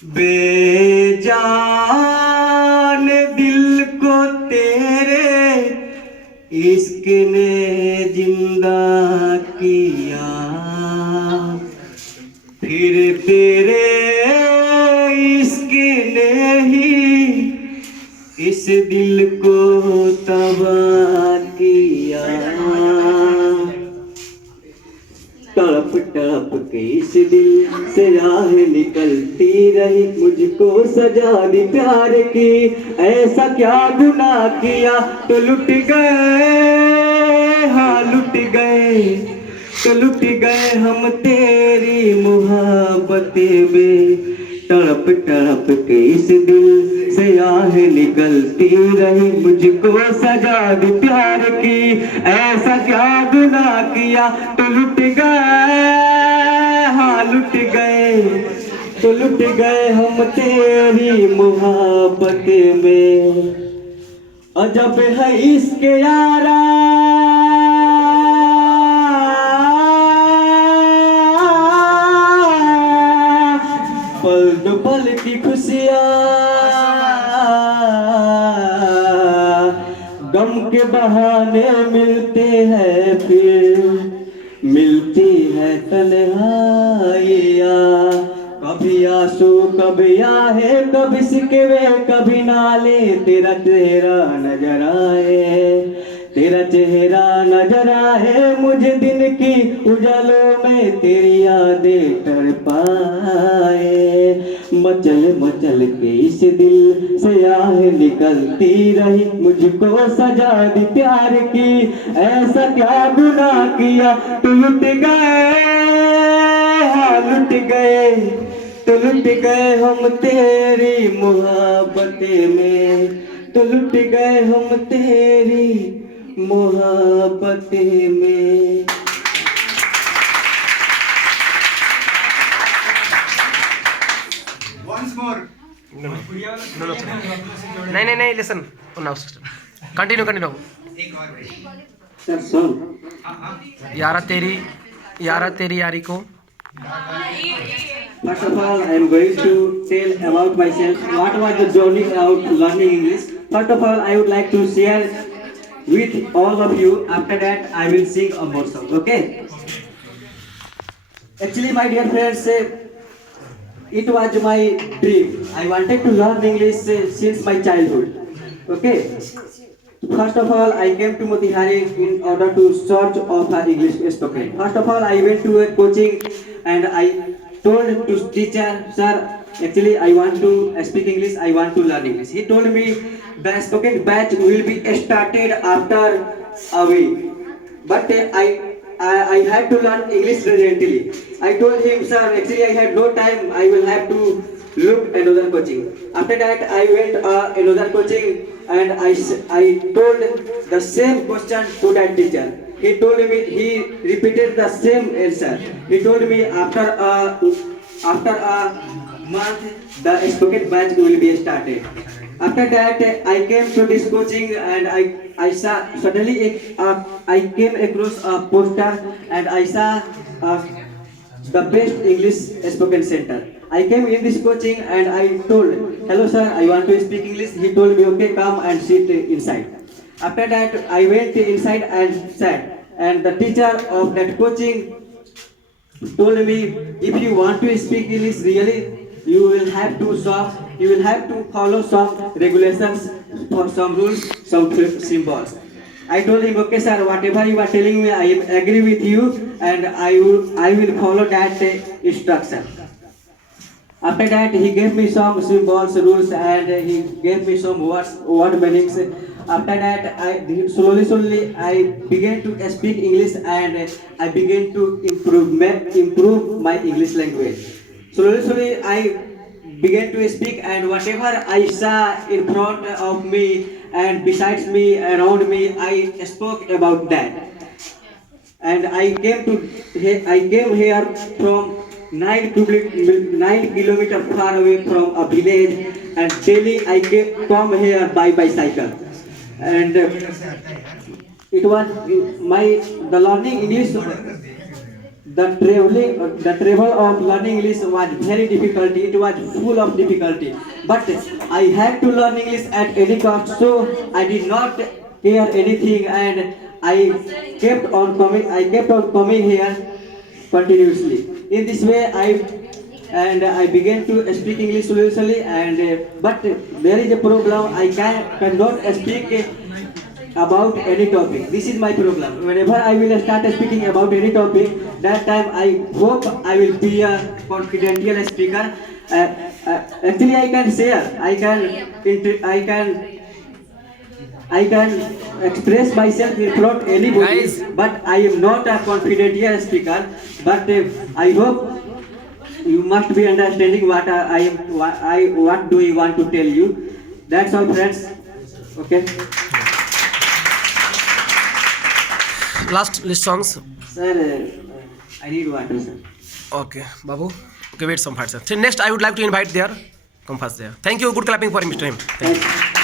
बेजान दिल को तेरे इश्क ने जिंदा किया, फिर तेरे इश्क ने ही इस दिल को तबाह किया। तड़प तड़प के इस दिल से राह निकलती रही, मुझको सजा दी प्यार की। ऐसा क्या गुनाह किया तो लुट गए, हाँ लुट गए, तो लुट गए हम तेरी मोहब्बत में। तड़प तड़प के इस दिल से आह निकलती रही, मुझको सजा दी प्यार की। ऐसा क्या गुनाह किया तो लुट गए, हाँ लुट गए, तो लुट गए हम तेरी मोहब्बत में। अजब है इश्क यारा, पल दो पल की खुशियाँ गम के बहाने मिलते हैं, फिर मिलती है तन्हाइयाँ। कभी आंसू कभी आहे, कभी सिकवे कभी नाले, तेरा चेहरा नजर आए, तेरा चेहरा नजर आए मुझे दिन की उजालों में, तेरी यादें कर पाए। मचल मचल के इस दिल से आह निकलती रही, मुझको सजा दी प्यार की। ऐसा क्या गुनाह किया तो लुट गए, हाँ लुट गए, तो लुट गए हम तेरी मोहब्बत में। तो लुट गए हम तेरी मोहब्बत में। Once more. नहीं listen now continue एक और भाई। सर सॉन्ग यारा तेरी यारी को। First of all, I am going to tell about myself. What was the journey of learning English? First of all, I would like to share with all of you. After that, I will sing a more song. Okay? Actually, my dear friends, it was my dream. I wanted to learn English since my childhood. Okay? First of all, I came to Motihari in order to search of English spoken. First of all, I went to a coaching and I told to teacher, sir, actually I want to speak English, I want to learn English. He told me the spoken batch will be started after a week. But I had to learn English urgently. I told him, sir, actually I had no time, I will have to look another coaching. After that, I went another coaching and I told the same question to that teacher. He told me, he repeated the same answer. He told me after a month the spoken batch will be started. After that, I came to this coaching and I saw suddenly I came across a poster and I saw the best English spoken center. I came in this coaching and I told, hello sir, I want to speak English. He told me, okay, come and sit inside. After that, I went inside and sat, and the teacher of that coaching told me, if you want to speak English really, you will have to follow some regulations, for some rules, some symbols. I told him, okay sir, whatever you are telling me, I agree with you and I will follow that instruction. After that, he gave me some symbols, rules, and he gave me some word meanings. After that, slowly I began to speak English and I began to improve my English language. Slowly I began to speak, and whatever I saw in front of me and besides me, around me, I spoke about that. And I came here from 9 kilometers far away from a village, and daily I come here by bicycle. And it was the learning English the travel of learning English was very difficult. It was full of difficulty. But I had to learn English at any cost, so I did not care anything, and I kept on coming. I kept on coming here continuously. In this way, I began to speak English fluently. But there is a problem. I cannot speak about any topic. This is my problem. Whenever I will start speaking about any topic, that time I hope I will be a confidential speaker. Actually, I can share. I can express myself in front of anybody, Guys. but I am not a confidential speaker. But I hope you must be understanding what what do I want to tell you. That's all, friends. Okay. Last list songs. Sir, I need water, sir. Okay, Babu. Okay, wait some parts. Next, I would like to invite there. Come first there. Thank you. Good clapping for Mr. Him. Thank you. Thank you.